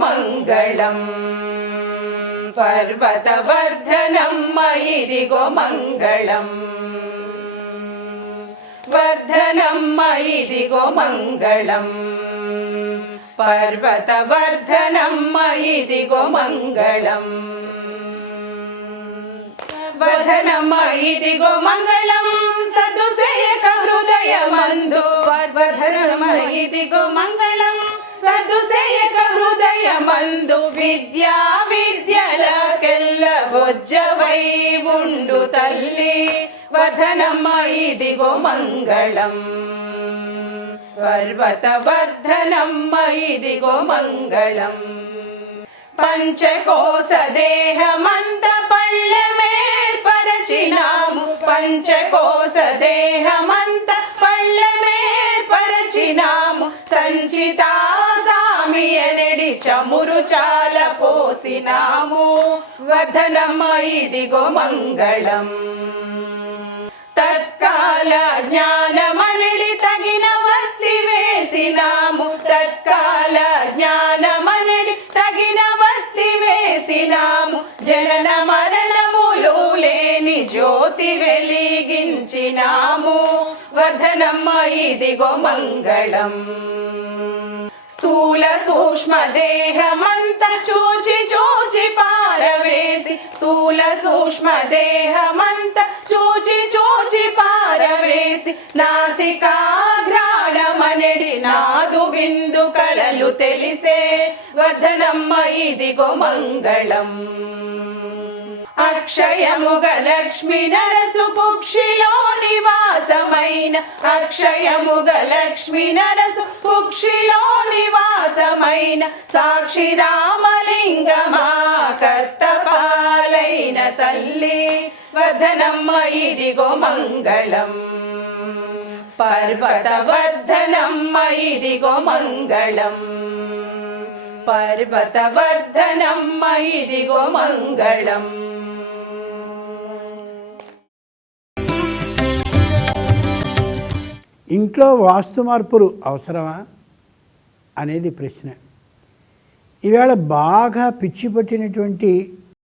మంగళం పర్వతవర్ధనం మయిదిగో మంగళం వర్ధనం మయిదిగో మంగళం పర్వతవర్ధనం మయిదిగో మంగళం వర్ధనం ఇదిగో మంగళం సదుసేయక హృదయమందు వర్ధనం ఇదిగో మంగళం సదుసేయక హృదయమందు విద్యా విద్యలకెల్ల బొజ్జవై ఉండు తల్లి. వర్ధనమ్మ ఇదిగో మంగళం. పర్వత వర్ధనమ్మ ఇదిగో మంగళం. పంచకోశ దేహమంత పల్లెమేర్పరచినాము పంచకోశ దేహమంత పల్లెమేర్పరచినాము సంచితా ఎనడి చమురు చాల పోసినాము. వర్ధనమ్మ ఇదిగో మంగళం. తత్కాల జ్ఞానమనిడి తగిన వత్తి వేసినాము. తత్కాల జ్ఞానమనిడి తగిన వత్తి వేసినాము. జనన మరణములు లేని జ్యోతి వెలిగించినాము. వర్ధనమ్మ ఇదిగో మంగళం. స్థూల సూక్ష్మ దేహమంత చూచి చూచి పారవేసి స్థూల సూక్ష్మ దేహమంత చూచి చూచి పారవేసి నాసికాగ్రాణమనడి నాదు బిందు కళలు తెలిసే వర్ధనమ్మ ఇదిగో మంగళం అక్షయముగ లక్ష్మి నరసు పుక్షిలో నివాసమైన అక్షయముగ లక్ష్మి నరసు పుక్షిలో నివాసమైన సాక్షి రామలింగమా కర్తపాలైన తల్లి వర్ధనమ్మ ఇదిగో మంగళం. పర్వత వర్ధనమ్మ ఇదిగో మంగళం. పర్వత వర్ధనమ్మ ఇదిగో మంగళం. ఇంట్లో వాస్తు మార్పులు అవసరమా? అనేది ప్రశ్న. ఈవేళ బాగా పిచ్చి పట్టినటువంటి